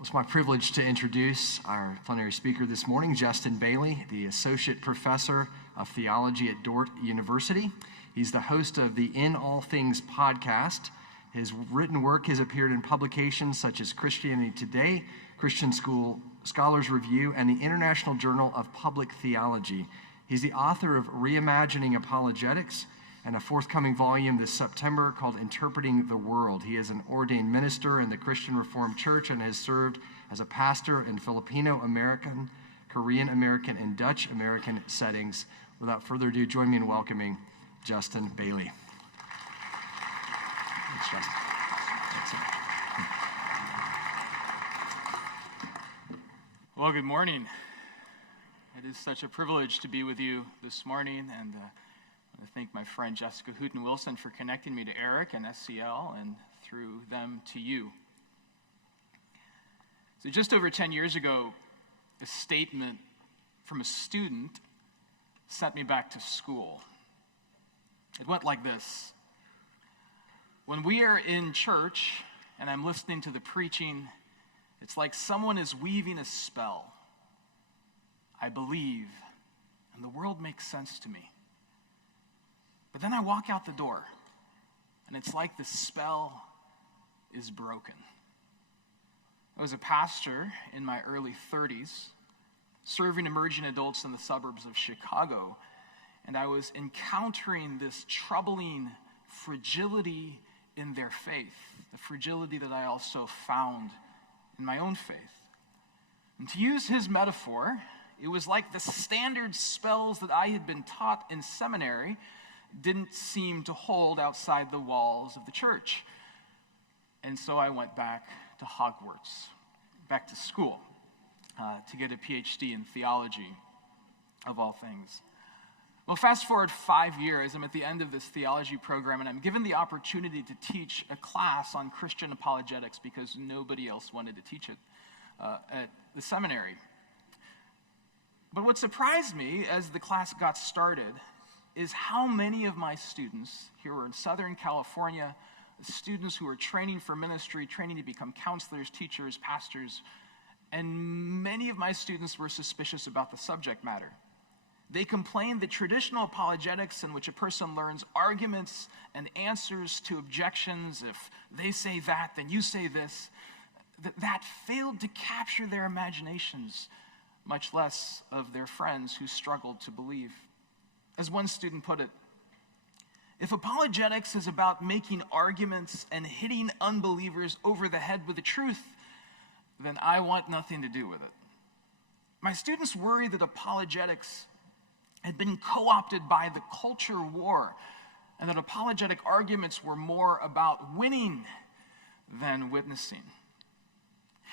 It's my privilege to introduce our plenary speaker this morning, Justin Bailey, the Associate Professor of Theology at Dordt University. He's the host of the In All Things podcast. His written work has appeared in publications such as Christianity Today, Christian School Scholars Review, and the International Journal of Public Theology. He's the author of Reimagining Apologetics and a forthcoming volume this September called Interpreting the World. He is an ordained minister in the Christian Reformed Church and has served as a pastor in Filipino American, Korean American, and Dutch American settings. Without further ado, join me in welcoming Justin Bailey. Thanks, Justin. Well, good morning. It is such a privilege to be with you this morning, and I want to thank my friend Jessica Hooten-Wilson for connecting me to Eric and SCL, and through them to you. So just over 10 years ago, a statement from a student sent me back to school. It went like this: when we are in church and I'm listening to the preaching, it's like someone is weaving a spell. I believe, and the world makes sense to me. But then I walk out the door, and it's like the spell is broken. I was a pastor in my early 30s, serving emerging adults in the suburbs of Chicago, and I was encountering this troubling fragility in their faith, the fragility that I also found in my own faith. And to use his metaphor, it was like the standard spells that I had been taught in seminary didn't seem to hold outside the walls of the church. And so I went back to Hogwarts, back to school, to get a PhD in theology, of all things. Well, fast forward 5 years, I'm at the end of this theology program, and I'm given the opportunity to teach a class on Christian apologetics because nobody else wanted to teach it at the seminary. But what surprised me as the class got started is how many of my students here were in Southern California, students who were training for ministry, training to become counselors, teachers, pastors, and many of my students were suspicious about the subject matter. They complained that traditional apologetics, in which a person learns arguments and answers to objections, if they say that, then you say this, that failed to capture their imaginations, much less of their friends who struggled to believe. As one student put it, if apologetics is about making arguments and hitting unbelievers over the head with the truth, then I want nothing to do with it. My students worried that apologetics had been co-opted by the culture war, and that apologetic arguments were more about winning than witnessing.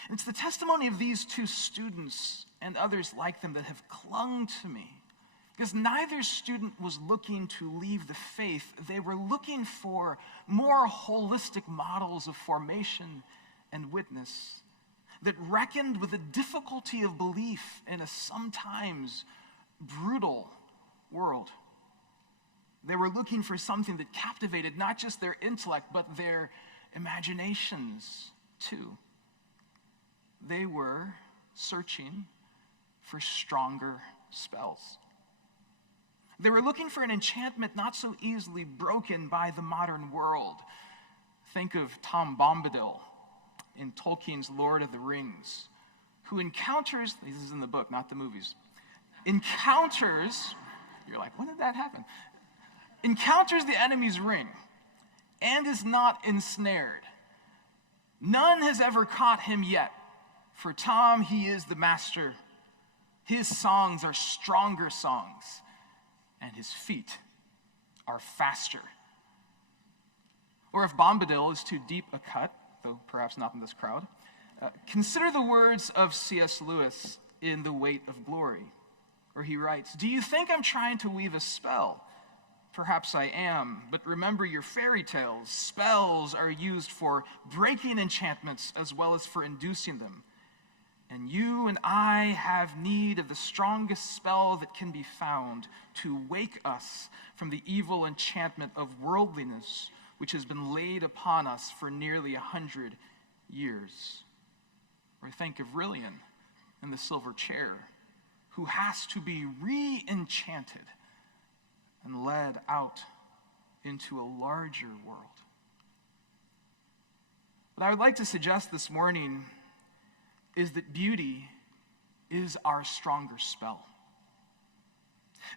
It's the testimony of these two students and others like them that have clung to me, because neither student was looking to leave the faith. They were looking for more holistic models of formation and witness that reckoned with the difficulty of belief in a sometimes brutal world. They were looking for something that captivated not just their intellect, but their imaginations too. They were searching for stronger spells. They were looking for an enchantment not so easily broken by the modern world. Think of Tom Bombadil in Tolkien's Lord of the Rings, who encounters, this is in the book, not the movies, you're like, when did that happen? Encounters the enemy's ring and is not ensnared. None has ever caught him yet. For Tom, he is the master. His songs are stronger songs, and his feet are faster. Or if Bombadil is too deep a cut, though perhaps not in this crowd, consider the words of C.S. Lewis in The Weight of Glory, where he writes, "Do you think I'm trying to weave a spell? Perhaps I am, but remember your fairy tales. Spells are used for breaking enchantments as well as for inducing them. And you and I have need of the strongest spell that can be found to wake us from the evil enchantment of worldliness which has been laid upon us for nearly 100 years." Or think of Rillian in the silver chair, who has to be re-enchanted and led out into a larger world. What I would like to suggest this morning is that beauty is our stronger spell.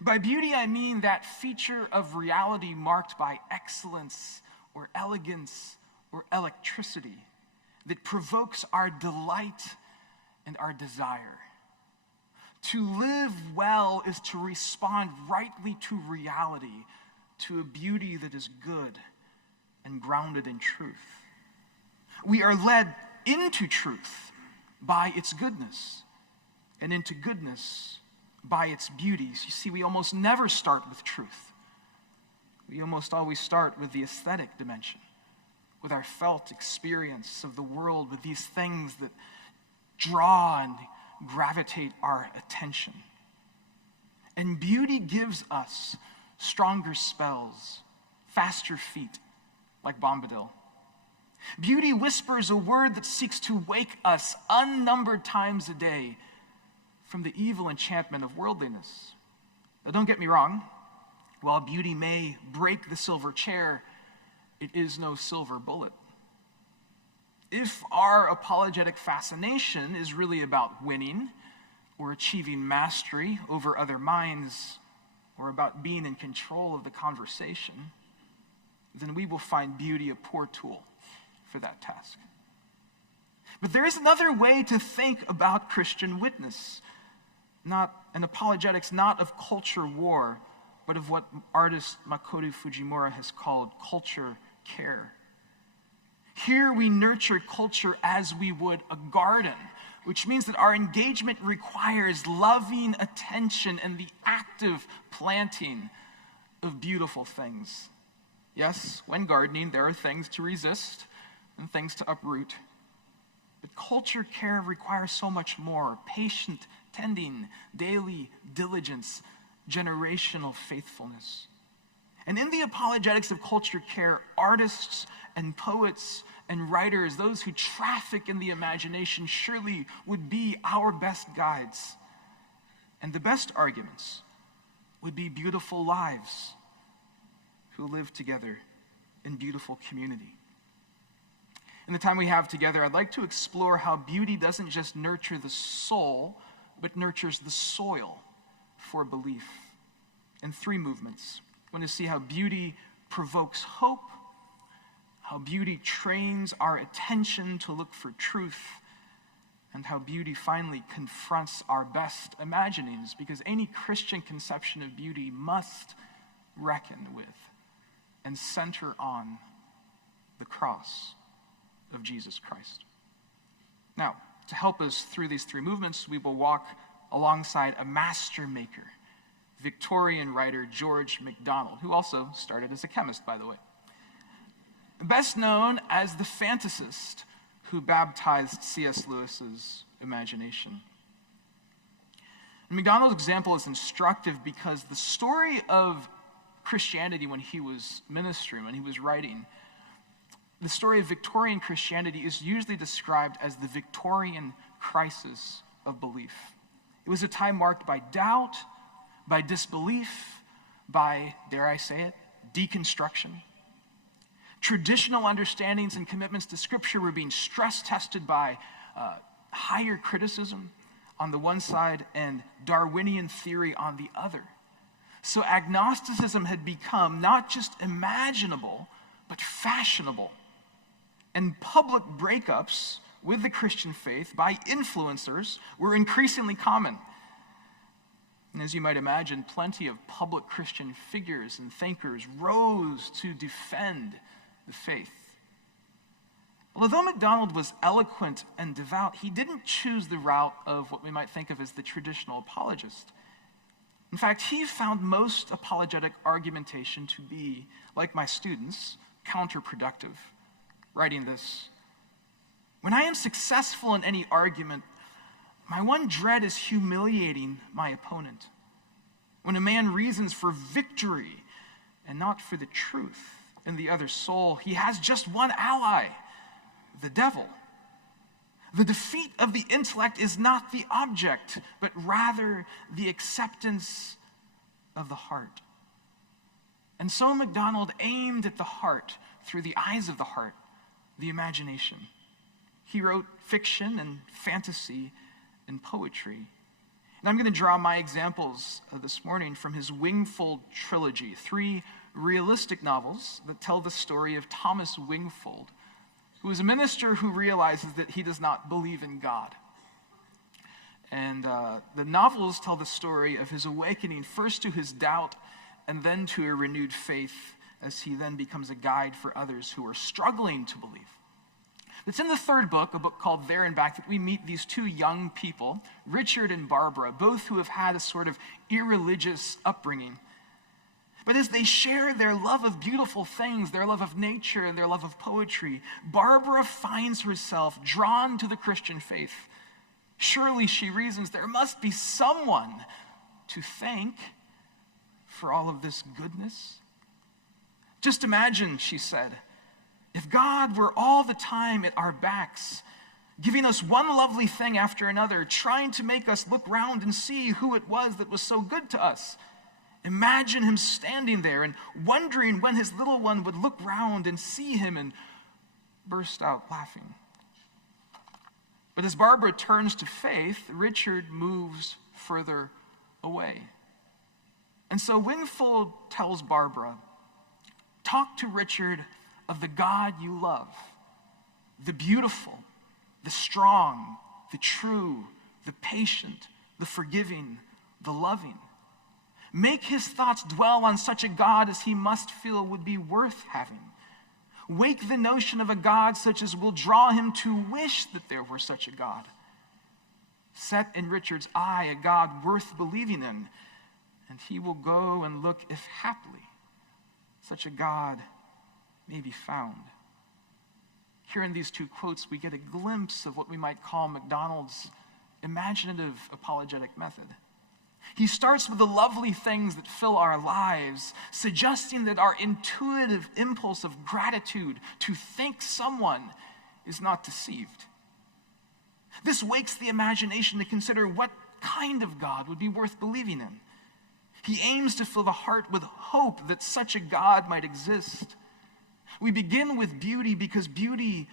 By beauty, I mean that feature of reality marked by excellence or elegance or electricity that provokes our delight and our desire. To live well is to respond rightly to reality, to a beauty that is good and grounded in truth. We are led into truth by its goodness, and into goodness by its beauties. You see, we almost never start with truth. We almost always start with the aesthetic dimension, with our felt experience of the world, with these things that draw and gravitate our attention. And beauty gives us stronger spells, faster feet, like Bombadil. Beauty whispers a word that seeks to wake us unnumbered times a day from the evil enchantment of worldliness. Now, don't get me wrong. While beauty may break the silver chair, it is no silver bullet. If our apologetic fascination is really about winning or achieving mastery over other minds or about being in control of the conversation, then we will find beauty a poor tool for that task. But there is another way to think about Christian witness, not an apologetics, not of culture war, but of what artist Makoto Fujimura has called culture care. Here we nurture culture as we would a garden, which means that our engagement requires loving attention and the active planting of beautiful things. Yes, when gardening, there are things to resist and things to uproot. But culture care requires so much more: patient tending, daily diligence, generational faithfulness. And in the apologetics of culture care, artists and poets and writers, those who traffic in the imagination, surely would be our best guides. And the best arguments would be beautiful lives who live together in beautiful community. In the time we have together, I'd like to explore how beauty doesn't just nurture the soul, but nurtures the soil for belief in three movements. I want to see how beauty provokes hope, how beauty trains our attention to look for truth, and how beauty finally confronts our best imaginings, because any Christian conception of beauty must reckon with and center on the cross of Jesus Christ. Now, to help us through these three movements, we will walk alongside a master maker, Victorian writer George MacDonald, who also started as a chemist, by the way. Best known as the fantasist who baptized C.S. Lewis's imagination. And MacDonald's example is instructive because the story of Christianity when he was ministering, when he was writing, the story of Victorian Christianity is usually described as the Victorian crisis of belief. It was a time marked by doubt, by disbelief, by, dare I say it, deconstruction. Traditional understandings and commitments to Scripture were being stress-tested by higher criticism on the one side and Darwinian theory on the other. So agnosticism had become not just imaginable, but fashionable. And public breakups with the Christian faith by influencers were increasingly common. And as you might imagine, plenty of public Christian figures and thinkers rose to defend the faith. Although MacDonald was eloquent and devout, he didn't choose the route of what we might think of as the traditional apologist. In fact, he found most apologetic argumentation to be, like my students, counterproductive. Writing this: when I am successful in any argument, my one dread is humiliating my opponent. When a man reasons for victory and not for the truth in the other soul, he has just one ally, the devil. The defeat of the intellect is not the object, but rather the acceptance of the heart. And so MacDonald aimed at the heart through the eyes of the heart, the imagination. He wrote fiction and fantasy and poetry. And I'm going to draw my examples this morning from his Wingfold trilogy, 3 realistic novels that tell the story of Thomas Wingfold, who is a minister who realizes that he does not believe in God. And the novels tell the story of his awakening first to his doubt and then to a renewed faith as he then becomes a guide for others who are struggling to believe. It's in the 3rd book, a book called There and Back, that we meet these 2 young people, Richard and Barbara, both who have had a sort of irreligious upbringing. But as they share their love of beautiful things, their love of nature, and their love of poetry, Barbara finds herself drawn to the Christian faith. Surely, she reasons, there must be someone to thank for all of this goodness. Just imagine, she said, if God were all the time at our backs, giving us one lovely thing after another, trying to make us look round and see who it was that was so good to us. Imagine him standing there and wondering when his little one would look round and see him and burst out laughing. But as Barbara turns to faith, Richard moves further away. And so Wingfold tells Barbara, talk to Richard of the God you love, the beautiful, the strong, the true, the patient, the forgiving, the loving. Make his thoughts dwell on such a God as he must feel would be worth having. Wake the notion of a God such as will draw him to wish that there were such a God. Set in Richard's eye a God worth believing in, and he will go and look if haply such a God may be found. Here in these 2 quotes, we get a glimpse of what we might call MacDonald's imaginative apologetic method. He starts with the lovely things that fill our lives, suggesting that our intuitive impulse of gratitude to thank someone is not deceived. This wakes the imagination to consider what kind of God would be worth believing in. He aims to fill the heart with hope that such a God might exist. We begin with beauty because beauty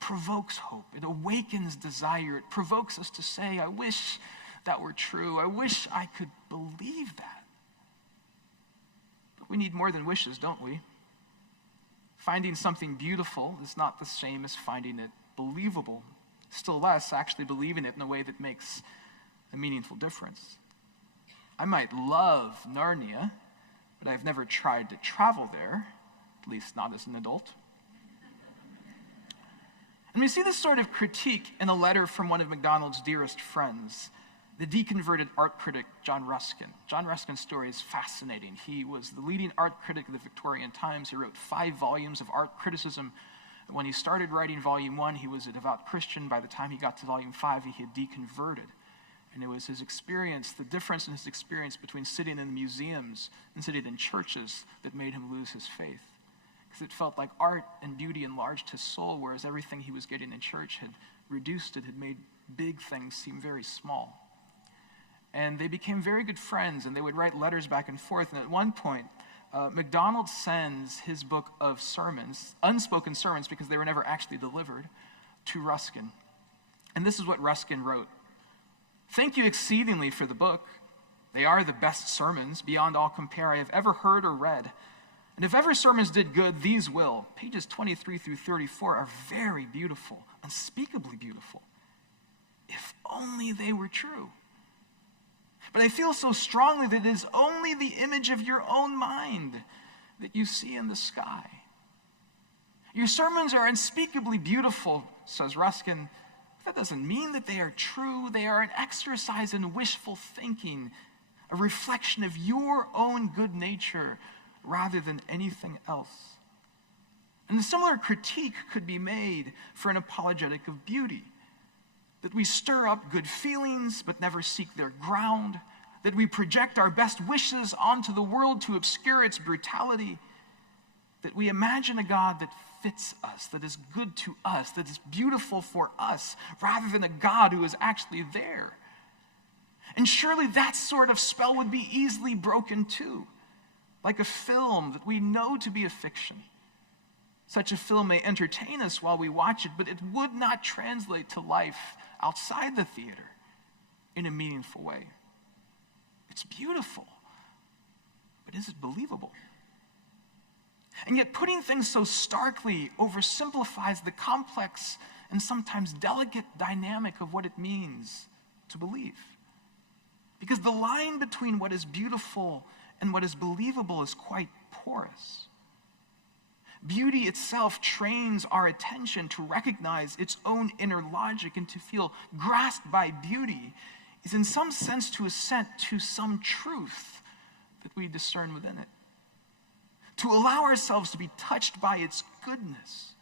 provokes hope. It awakens desire. It provokes us to say, I wish that were true. I wish I could believe that. But we need more than wishes, don't we? Finding something beautiful is not the same as finding it believable. Still less, actually believing it in a way that makes a meaningful difference. I might love Narnia, but I've never tried to travel there, at least not as an adult. And we see this sort of critique in a letter from one of MacDonald's dearest friends, the deconverted art critic John Ruskin. John Ruskin's story is fascinating. He was the leading art critic of the Victorian times. He wrote 5 volumes of art criticism. When he started writing volume 1, he was a devout Christian. By the time he got to volume 5, he had deconverted. And it was his experience, the difference in his experience between sitting in museums and sitting in churches that made him lose his faith. Because it felt like art and beauty enlarged his soul, whereas everything he was getting in church had reduced it, had made big things seem very small. And they became very good friends, and they would write letters back and forth. And at one point, MacDonald sends his book of sermons, unspoken sermons because they were never actually delivered, to Ruskin. And this is what Ruskin wrote. Thank you exceedingly for the book. They are the best sermons, beyond all compare, I have ever heard or read. And if ever sermons did good, these will. Pages 23 through 34 are very beautiful, unspeakably beautiful. If only they were true. But I feel so strongly that it is only the image of your own mind that you see in the sky. Your sermons are unspeakably beautiful, says Ruskin. That doesn't mean that they are true. They are an exercise in wishful thinking, a reflection of your own good nature rather than anything else. And a similar critique could be made for an apologetic of beauty. That we stir up good feelings but never seek their ground, that we project our best wishes onto the world to obscure its brutality, that we imagine a God that fits us, that is good to us, that is beautiful for us, rather than a God who is actually there. And surely that sort of spell would be easily broken too, like a film that we know to be a fiction. Such a film may entertain us while we watch it, but it would not translate to life outside the theater in a meaningful way. It's beautiful, but is it believable? And yet putting things so starkly oversimplifies the complex and sometimes delicate dynamic of what it means to believe. Because the line between what is beautiful and what is believable is quite porous. Beauty itself trains our attention to recognize its own inner logic, and to feel grasped by beauty is in some sense to assent to some truth that we discern within it. To allow ourselves to be touched by its goodness.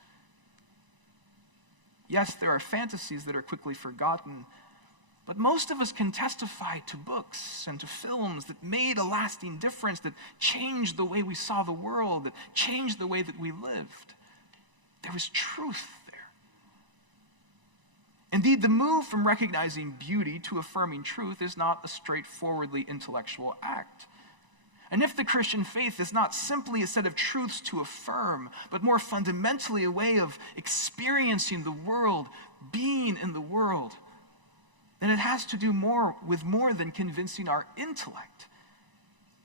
Yes, there are fantasies that are quickly forgotten, but most of us can testify to books and to films that made a lasting difference, that changed the way we saw the world, that changed the way that we lived. There was truth there. Indeed, the move from recognizing beauty to affirming truth is not a straightforwardly intellectual act. And if the Christian faith is not simply a set of truths to affirm, but more fundamentally a way of experiencing the world, being in the world, then it has to do with more than convincing our intellect.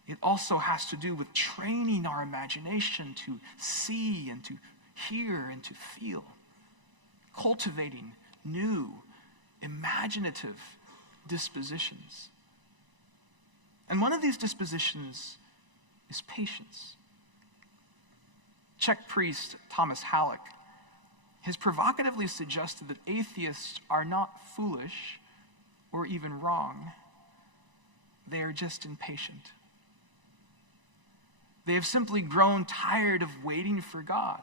It also has to do with training our imagination to see and to hear and to feel, cultivating new, imaginative dispositions. And one of these dispositions is patience. Czech priest Thomas Halleck has provocatively suggested that atheists are not foolish or even wrong. They are just impatient. They have simply grown tired of waiting for God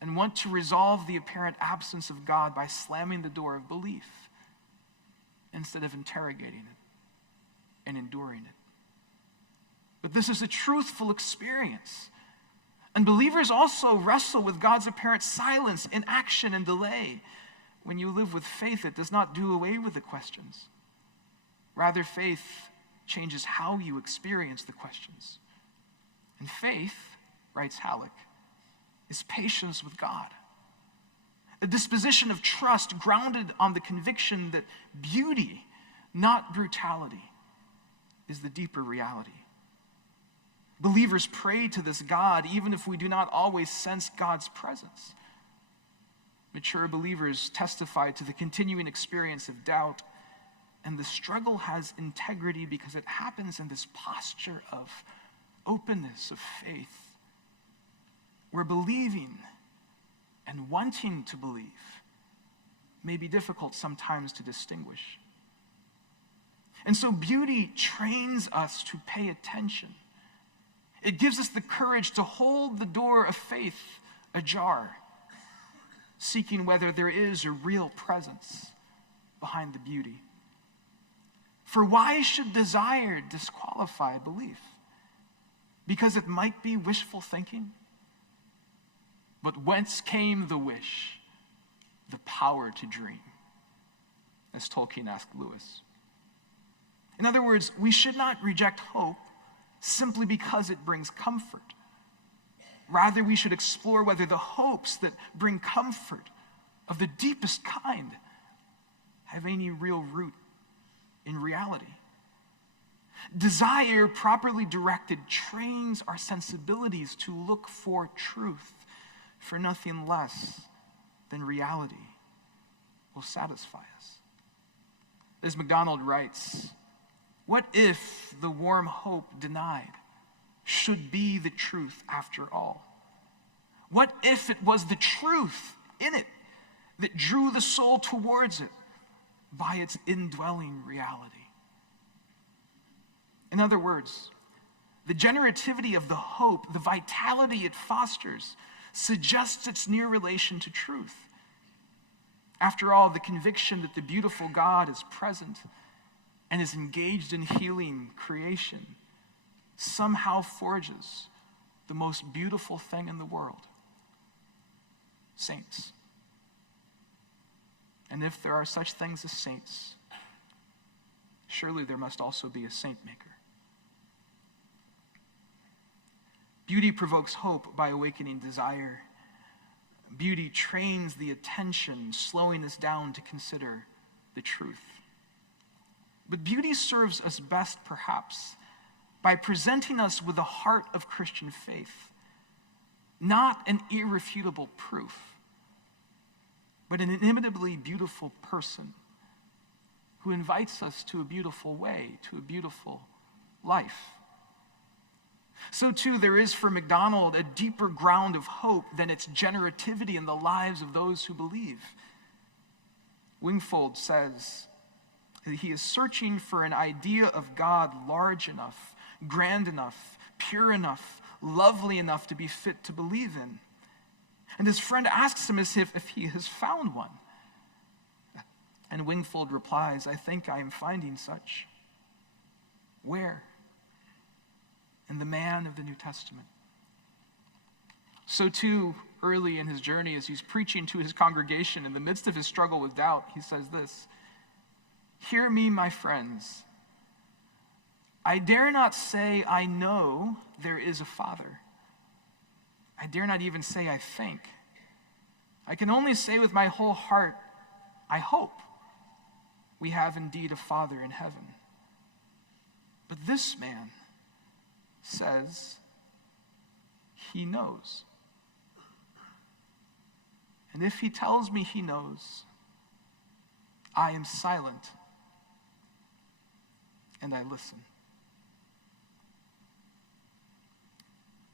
and want to resolve the apparent absence of God by slamming the door of belief instead of interrogating it and enduring it. But this is a truthful experience. And believers also wrestle with God's apparent silence, inaction, and delay. When you live with faith, it does not do away with the questions. Rather, faith changes how you experience the questions. And faith, writes Halleck, is patience with God. A disposition of trust grounded on the conviction that beauty, not brutality, is the deeper reality. Believers pray to this God even if we do not always sense God's presence. Mature believers testify to the continuing experience of doubt, and the struggle has integrity because it happens in this posture of openness, of faith, where believing and wanting to believe may be difficult sometimes to distinguish. And so beauty trains us to pay attention. It gives us the courage to hold the door of faith ajar, seeking whether there is a real presence behind the beauty. For why should desire disqualify belief? Because it might be wishful thinking? But whence came the wish, the power to dream? As Tolkien asked Lewis. In other words, we should not reject hope simply because it brings comfort. Rather, we should explore whether the hopes that bring comfort of the deepest kind have any real root in reality. Desire, properly directed, trains our sensibilities to look for truth, for nothing less than reality will satisfy us. As MacDonald writes, what if the warm hope denied should be the truth after all? What if it was the truth in it that drew the soul towards it by its indwelling reality? In other words, the generativity of the hope, the vitality it fosters, suggests its near relation to truth. After all, the conviction that the beautiful God is present and is engaged in healing creation somehow forges the most beautiful thing in the world, saints. And if there are such things as saints, surely there must also be a saint maker. Beauty provokes hope by awakening desire. Beauty trains the attention, slowing us down to consider the truth. But beauty serves us best, perhaps, by presenting us with the heart of Christian faith, not an irrefutable proof, but an inimitably beautiful person who invites us to a beautiful way, to a beautiful life. So too, there is for MacDonald a deeper ground of hope than its generativity in the lives of those who believe. Wingfold says that he is searching for an idea of God large enough, grand enough, pure enough, lovely enough to be fit to believe in. And his friend asks him as if he has found one. And Wingfold replies, "I think I am finding such." Where? In the man of the New Testament. So too, early in his journey, as he's preaching to his congregation in the midst of his struggle with doubt, he says this, "Hear me, my friends. I dare not say I know there is a Father. I dare not even say I think. I can only say with my whole heart, I hope we have indeed a Father in heaven. But this man says he knows. And if he tells me he knows, I am silent and I listen."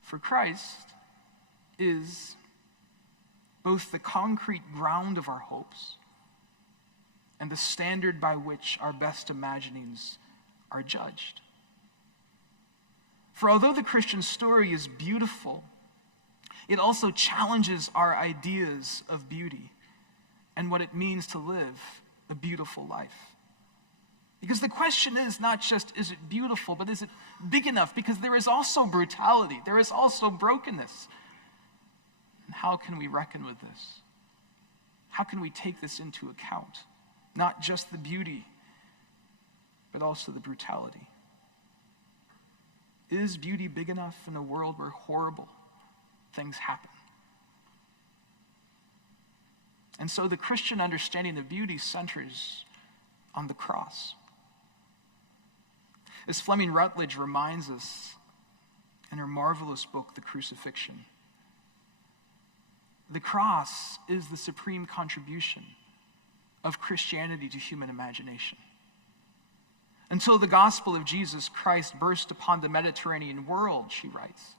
For Christ is both the concrete ground of our hopes and the standard by which our best imaginings are judged. For although the Christian story is beautiful, it also challenges our ideas of beauty and what it means to live a beautiful life. Because the question is not just, is it beautiful, but is it big enough? Because there is also brutality, there is also brokenness. And how can we reckon with this? How can we take this into account? Not just the beauty, but also the brutality. Is beauty big enough in a world where horrible things happen? And so the Christian understanding of beauty centers on the cross. As Fleming Rutledge reminds us in her marvelous book, The Crucifixion, the cross is the supreme contribution of Christianity to human imagination. Until the gospel of Jesus Christ burst upon the Mediterranean world, she writes,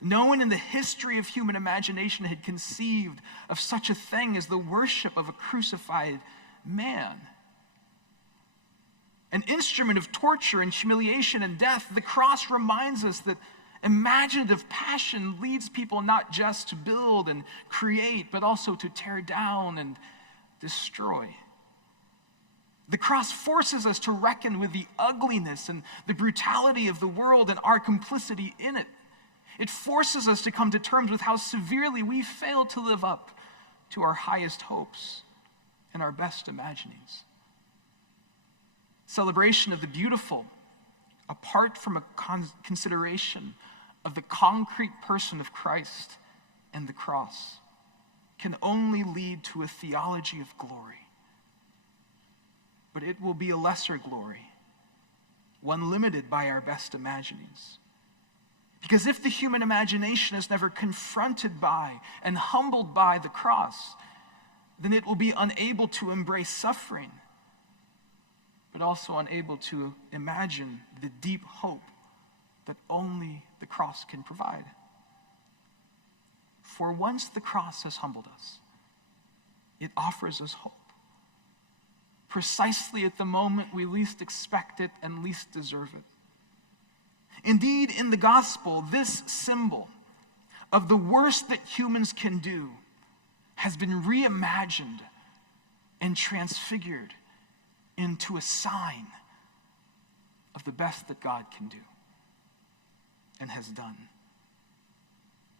no one in the history of human imagination had conceived of such a thing as the worship of a crucified man. An instrument of torture and humiliation and death, the cross reminds us that imaginative passion leads people not just to build and create, but also to tear down and destroy. The cross forces us to reckon with the ugliness and the brutality of the world and our complicity in it. It forces us to come to terms with how severely we fail to live up to our highest hopes and our best imaginings. Celebration of the beautiful, apart from a consideration of the concrete person of Christ and the cross, can only lead to a theology of glory. But it will be a lesser glory, one limited by our best imaginings. Because if the human imagination is never confronted by and humbled by the cross, then it will be unable to embrace suffering, but also unable to imagine the deep hope that only the cross can provide. For once the cross has humbled us, it offers us hope. Precisely at the moment we least expect it and least deserve it. Indeed, in the gospel, this symbol of the worst that humans can do has been reimagined and transfigured into a sign of the best that God can do and has done.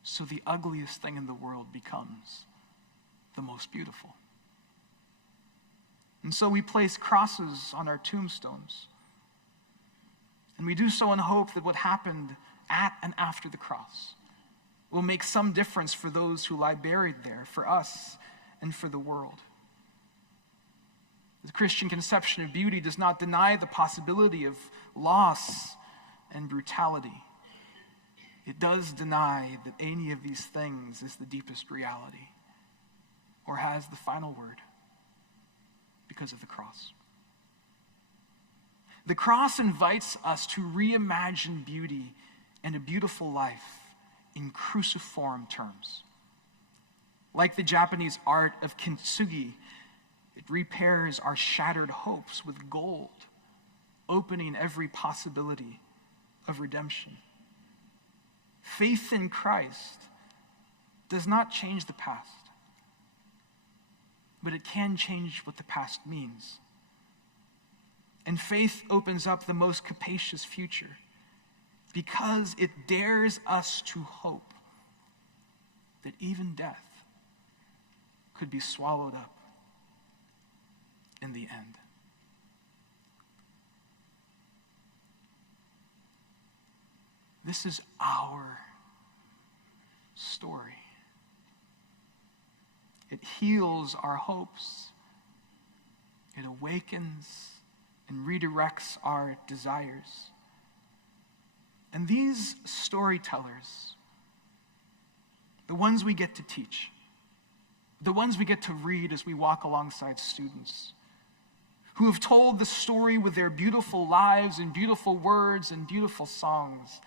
So the ugliest thing in the world becomes the most beautiful. And so we place crosses on our tombstones. And we do so in hope that what happened at and after the cross will make some difference for those who lie buried there, for us and for the world. The Christian conception of beauty does not deny the possibility of loss and brutality. It does deny that any of these things is the deepest reality or has the final word because of the cross. The cross invites us to reimagine beauty and a beautiful life in cruciform terms. Like the Japanese art of kintsugi, it repairs our shattered hopes with gold, opening every possibility of redemption. Faith in Christ does not change the past, but it can change what the past means. And faith opens up the most capacious future because it dares us to hope that even death could be swallowed up in the end. This is our story. It heals our hopes. It awakens and redirects our desires. And these storytellers, the ones we get to teach, the ones we get to read as we walk alongside students, who have told the story with their beautiful lives and beautiful words and beautiful songs,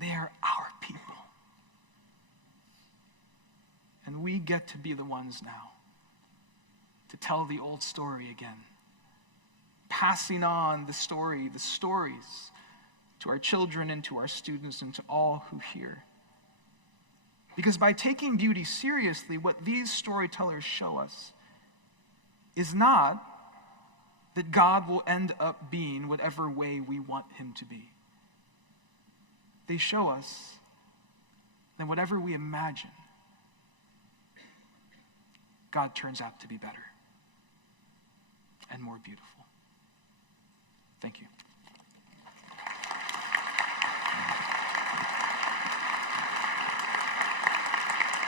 they are our people. And we get to be the ones now to tell the old story again, passing on the stories to our children and to our students and to all who hear. Because by taking beauty seriously, what these storytellers show us is not that God will end up being whatever way we want him to be. They show us that whatever we imagine, God turns out to be better and more beautiful. Thank you.